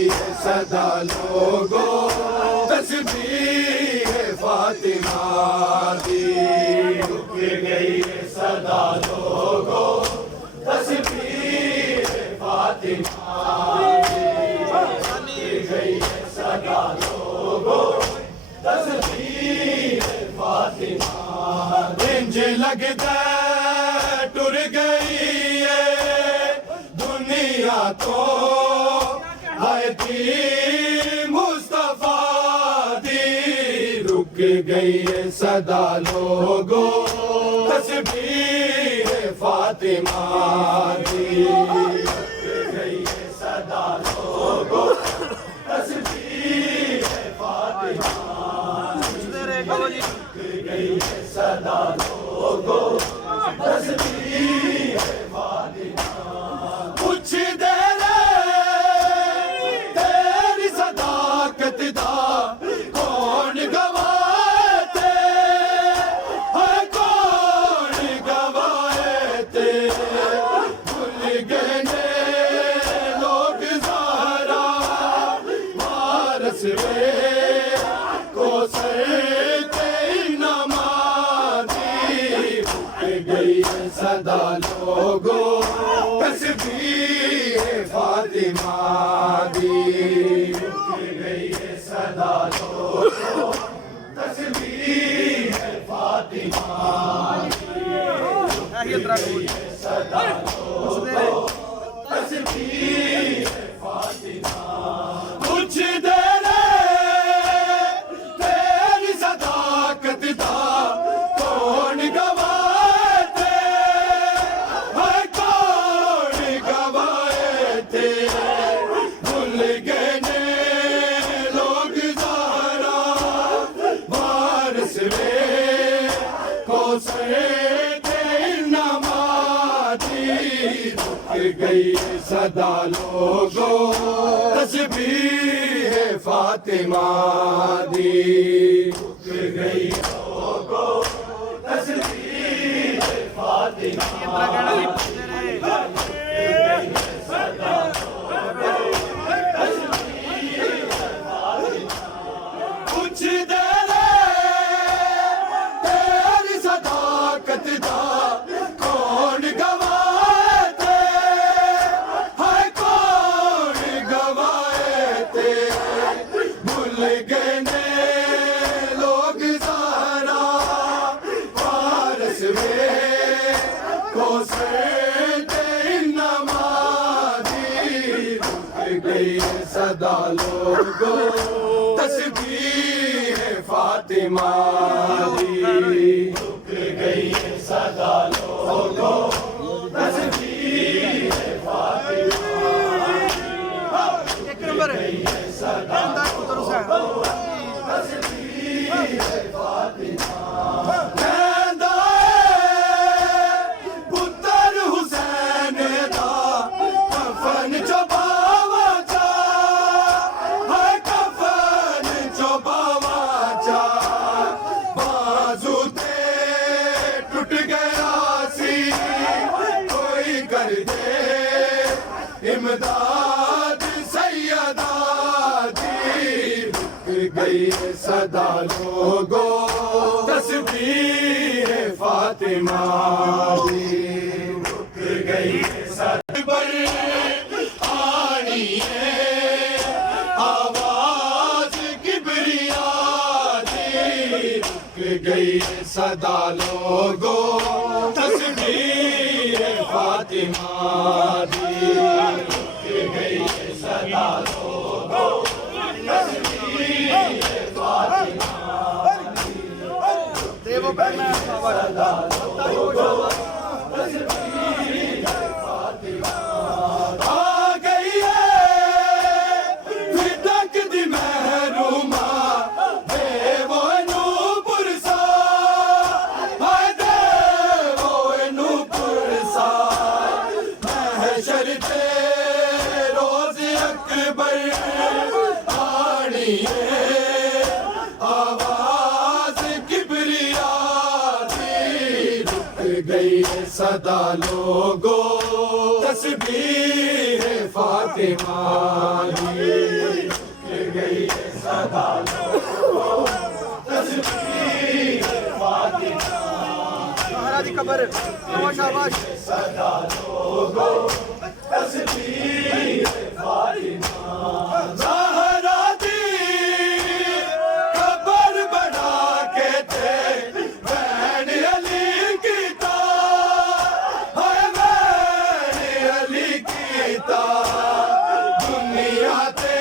है सदा लोगों तस्बीह फातिमा दी, रुक गई है सदा लोगों तस्बीह फातिमा दी, रुक गई है सदा लोगों तस्बीह फातिमा। इंज लगता टुर गई है दुनिया तो हाय दी मुस्तफा दी, रुक गई है सदा लोगों तस्बीह फातिमा दी, रुक गई है सदा लोगों तस्बीह फातिमा दी, रुक गई है सदा लोगों तस्बीह फातिमा। कुछ देर तेरी सदाकत दा कौन गवाए थे, है कौन गवाए थे, भूल गए ने लोग ज़हरा वारस वे को सरते नमाज़ी, रुक गई है सदा लोगों तस्बीह फातिमा दी, रुक गई है सदा लोगों तस्बीह फातिमा दी, रुक गई है सदा लोगों तस्बीह फातिमा। कुछ देर तेरी सदाकत दा कौन गवाए थे, है कौन गवाए थे, भूल गए ने लोग ज़हरा वारस वे को सरते नमाज़ी, रुक गई है सदा लोगों तस्बीह फातिमा दी, रुक गई लोगों तस्बीह फातिमा दी, रुक गई है सदा लोगों तस्बीह फातिमा। कुछ देर तेरी सदाकत दा कौन गवाए थे, है कौन गवाए थे, भूल गए ने लोग ज़हरा वारस वे को सरते नमाज़ी, रुक गई है सदा लोगों तस्बीह फातिमा दी, रुक गई है सदा लोगों तस्बीह फातिमा दी, रुक गई है सदा लोगों तस्बीह फातिमा। कहंदा पुत्र हुसैन दा कफन चबावा चा, है कफन चबावा चा, बाजू ते टूट गया सी कोई कर दे इमदाद सैयदा दी, रुक गई है सदा लोगों तस्बीह फातिमा दी, रुक गई है सदा पर आनी है आवाज किबरिया दी, रुक गई है सदा लोगों तस्बीह फातिमा दी, रुक गई है सदा लोगों तस्बीह फातिमा दी, रुक गई है सदा लोगों तस्बीह फातिमा। आ गई है फिदक दी महरूमा देवो नूपुर सा, हाय देवो नूपुर सा, महशर ते रोज़ अकबर आनी है आवाज किबरिया दी, रुक गई है सदा लोगों तस्बीह फातिमा दी। शाबाश सदा लोगों तस्बीह फातिमा ज़हरा दी खबर बना के थे बहन अली की है बहन अली की दुनिया ते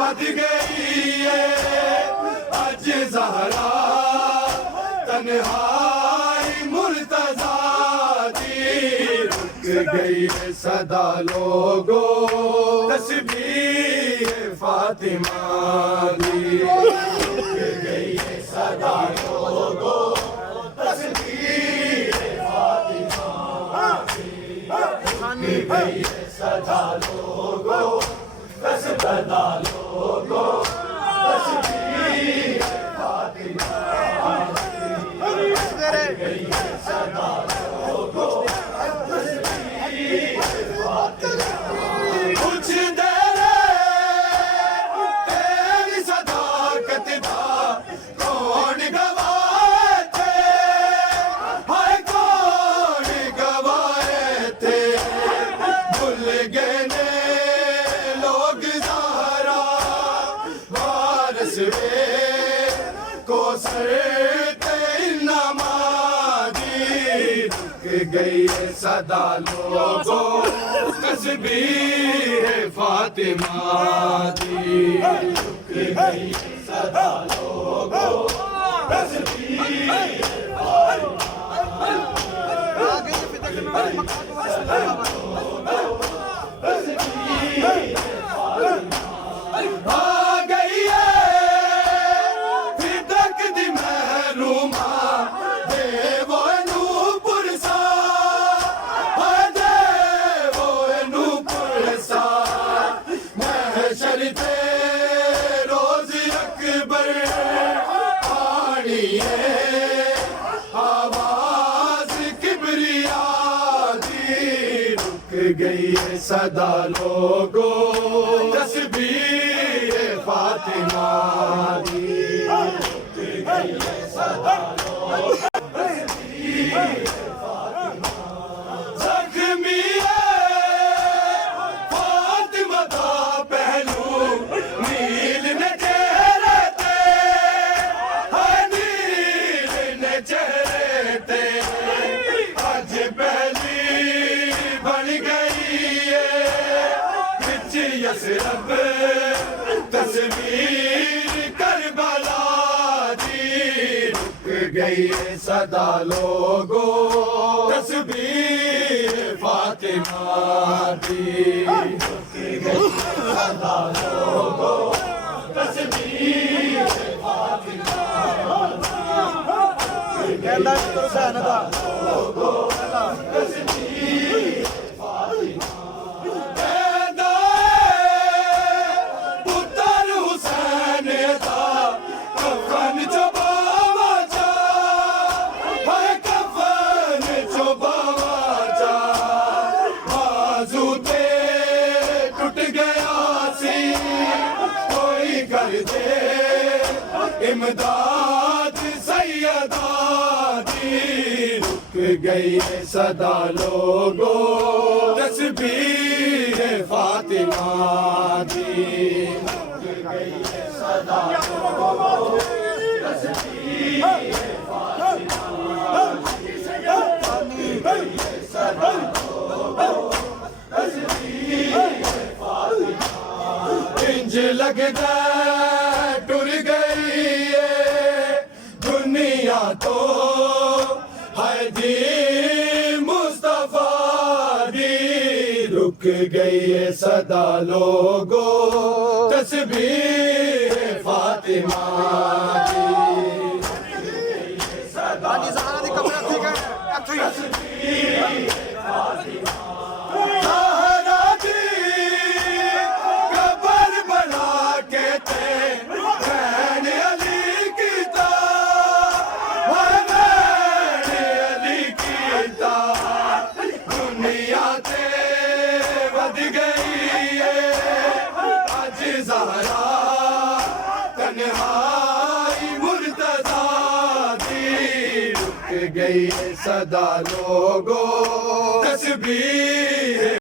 बद गई है अज ज़हरा तन्हाई मुर्तज़ा गई है सदा लोगों तस्बीह फातिमा दी गई है सदा लोगों तस्बीह फातिमा दी गई है सदा लोगों सदा लोगों तस्बीह फातिमा दी गई है सदा लोगों कुछ देर तेरी सदाकत दा कौन गवाए थे हाय कौन गवाए थे भूल गए ने लोग ज़हरा वारस वे को सरते नमाज़ी गई है सदा लोगों तस्बीह फातिमा दी गई है सदा लोगों तस्बीह आ गई है फिदक दी महरूमा देवो नूपुर सा देवो नूपुर सा महशर ते रोज अकबर आनी है आवाज किबरिया दी रुक गई है सदा लोगों तस्बीह फातिमा दी रुक गई है सदा लोगों तस्बीह फातिमा जख्मी फातिमा दा पहलू नील ने चेहरे ते हाय नील ने चेहरे ते आज पहली बन गई है बिच यसरब तस्वीर करबला दी रुक गई है सदा लोगों तस्बीह फातिमा दी रुक गई है सदा लोगों तस्बीह फातिमा कहता है तो सहन दा तस्बीह फातिमा पुत्र हुसैन दा कफन चबावा जा हाय कफन चबावा जा बाजू ते टूट गया सी कोई कर दे इमदाद सैयदा दी रुक गई है सदा लोगों तस्बीह फातिमा दी रुक गई है सदा लोगों तस्बीह फातिमा दी गई है सदा लोगों तस्बीह फातिमा इंज लगदा टुर गई है दुनिया तो है दी मुस्तफा दी रुक गई है सदा लोगों तस्बीह फातिमा दी हाँ जी ज़हरा दी कमरा ठीक है तस्बीह फातिमा ज़हरा दी खबर बना के थे बहन अली की है बहन अली की दुनिया ते बद गई है अज ज़हरा तन्हाई मुर्तज़ा दी रुक गई रहिए सदा लोगो तस्बीह